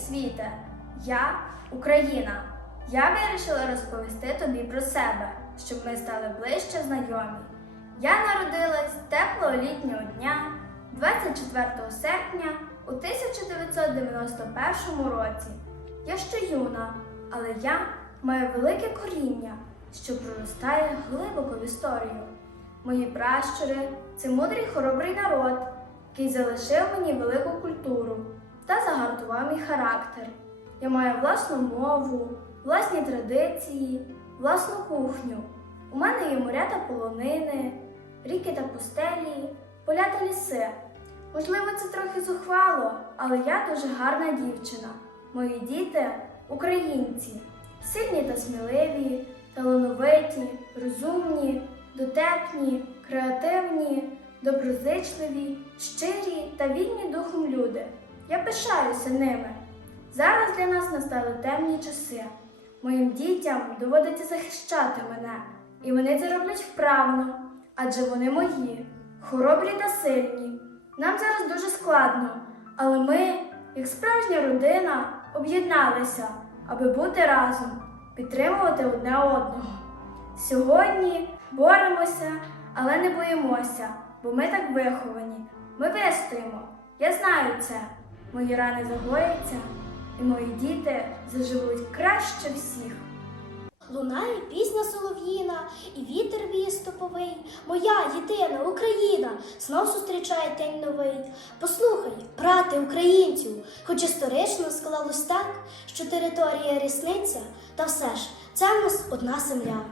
світе! Я Україна. Я вирішила розповісти тобі про себе, щоб ми стали ближче знайомі. Я народилась теплого літнього дня 24 серпня у 1991 році. Я ще юна, але я маю велике коріння, що проростає глибоко в історію. Мої пращури це мудрий хоробрий народ, який залишив мені велику культуру та загартував мій характер. Я маю власну мову, власні традиції, власну кухню. У мене є моря та полонини, ріки та пустелі, поля та ліси. Можливо, це трохи зухвало, але я дуже гарна дівчина. Мої діти українці, сильні та сміливі, талановиті, розумні, дотепні, креативні, доброзичливі, щирі та вільні духом люди. Я пишаюся ними. Зараз для нас настали темні часи. Моїм дітям доводиться захищати мене, і вони це роблять вправно, адже вони мої, хоробрі та сильні. Нам зараз дуже складно, але ми, як справжня родина, об'єдналися, аби бути разом, підтримувати одне одного. Сьогодні боремося, але не боїмося, бо ми так виховані. Ми вистоїмо. Я знаю це. Мої рани загояться, і мої діти заживуть краще всіх. Лунає пісня солов'їна, і вітер віє стоповий. Моя єдина Україна знов зустрічає день новий. Послухай, брате українців, хоч історично склалось так, що територія різниця, та все ж це в нас одна земля.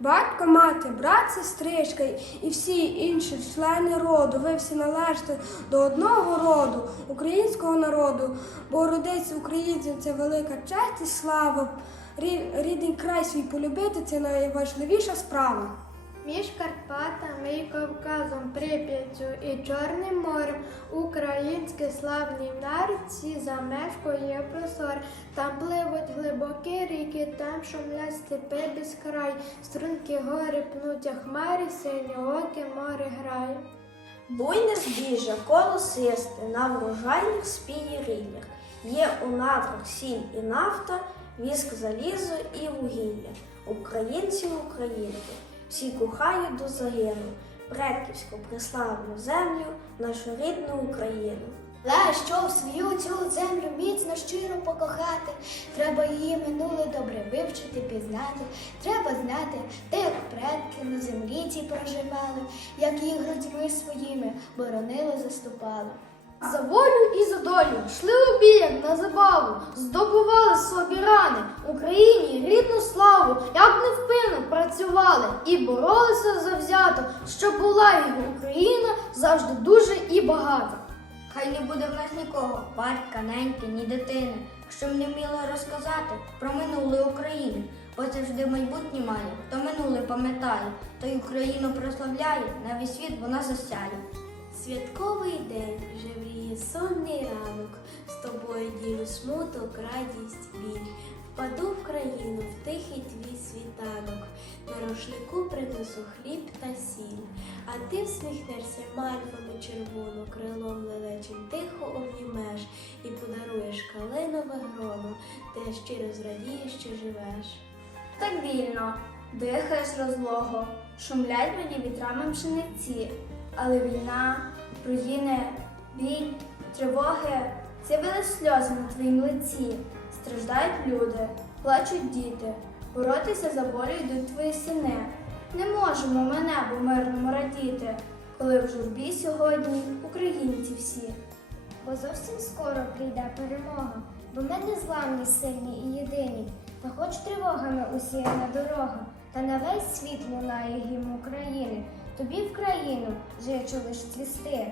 Батько, мати, брат, сестричка і всі інші члени роду, ви всі належите до одного роду, українського народу, бо родиться українцям це велика честь і слава. Рідний край свій полюбити це найважливіша справа. Між Карпатами і Кавказом, Прип'яттю і Чорним морем український славний народ всі замешкує простор. Там пливуть глибокі ріки, там шумлять степи без край, струнки гори пнуться хмари, синьооке море грає. Буйне збіжжя, колосисте, на врожайних спієріннях. Є у надрах сіль і нафта, віск, залізо і вугілля. Українці, українки, всі кохають до загину, предківську преславну землю, нашу рідну Україну. Але щоб свою цю землю міцно щиро покохати, треба її минуле добре вивчити, пізнати. Треба знати, де як предки на землі ці проживали, як їх грудьми своїми боронили, заступали. За волю і за долю йшли у бій, на забаву, здобували собі рани Україні рідну славу, як невпинно працювали і боролися завзято, щоб була його Україна завжди дуже і багата. Хай не буде в нас нікого, батька, неньки, ні дитини, щоб не вміла розказати про минуле України, бо завжди майбутнє має, хто минуле пам'ятає, той Україну прославляє, на весь світ вона засяє. Святковий день вже мріє сонний ранок, з тобою ділю смуток, радість, біль. Впаду в країну в тихий твій світанок, на рушнику принесу хліб та сіль, а ти всміхнешся мальвами червоно, крилом лелечим тихо обнімеш і подаруєш калинове гроно, де щиро зрадієш, що живеш. Так вільно, дихаєш розлого, шумлять мені вітрами пшениці, але війна, руїни, біль, тривоги. З'явились сльози на твоїм лиці, страждають люди, плачуть діти, боротися за волю йдуть твої сини. Не можемо ми небо мирному радіти, коли в журбі сьогодні українці всі. Бо зовсім скоро прийде перемога, бо ми не зламні, сильні і єдині, та хоч тривогами усіяна дорога, та на весь світ лунає гімн України, тобі в країну жичу лиш цвісти.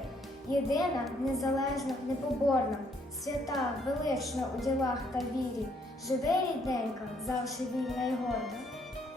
Єдина, незалежна, непоборна, свята, велична у ділах та вірі, живе рідненька, завжди вільна й горда.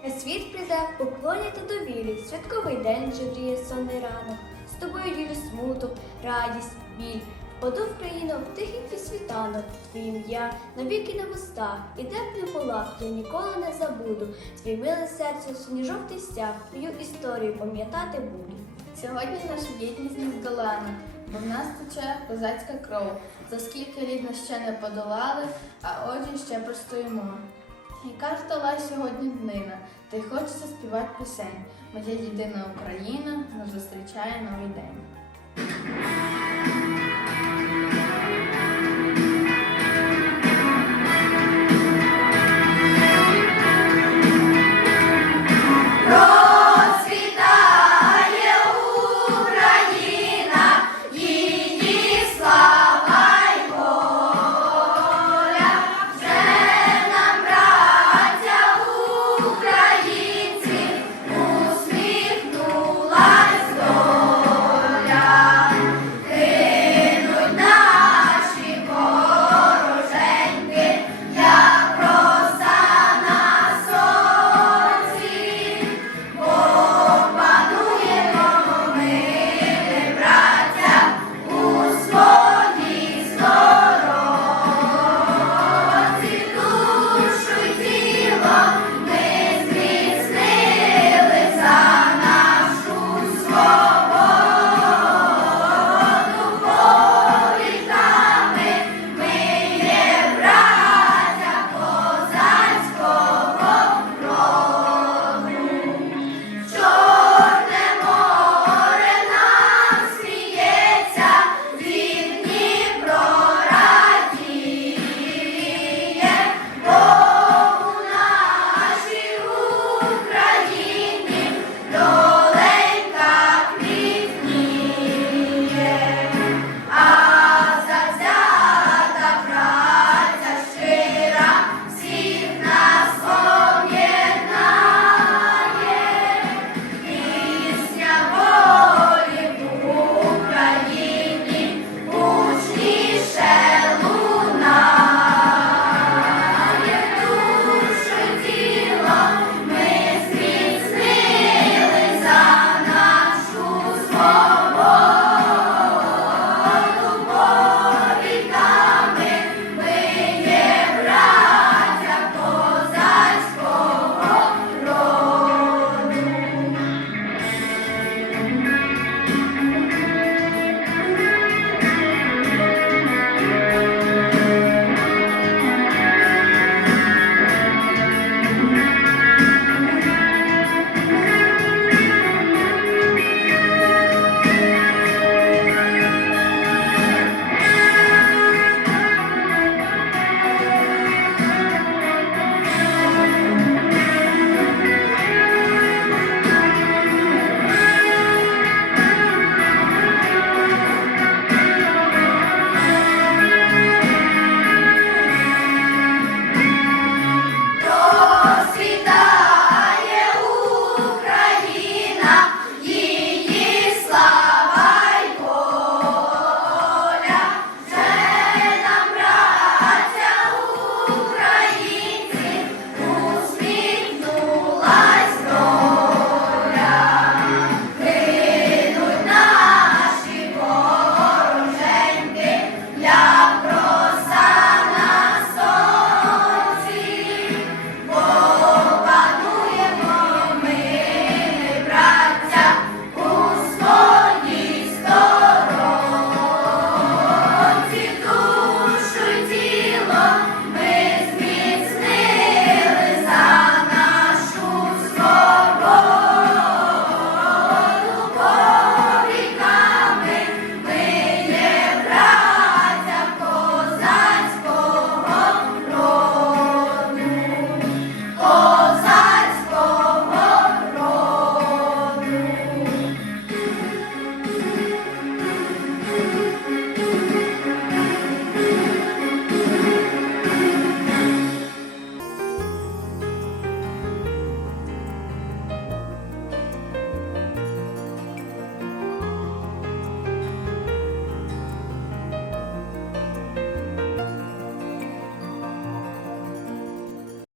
На світ прийде поклоняти довірі, святковий день жевріє сонний ранок, з тобою ділю смуток, радість, біль. Впаду в країну в твій світанок, твоє ім'я навіки на вустах, і не була, я ніколи не забуду. Твій миле серце, синьо-жовтий стяг, твою історію пам'ятати буду. Сьогодні наша єдність не здолана, бо в нас тече козацька кров. За скільки літ нас ще не подолали, а отже ще простоїмо. Яка ж дала сьогодні днина, та й хочеться співати пісень. Моя єдина Україна нас зустрічає новий день.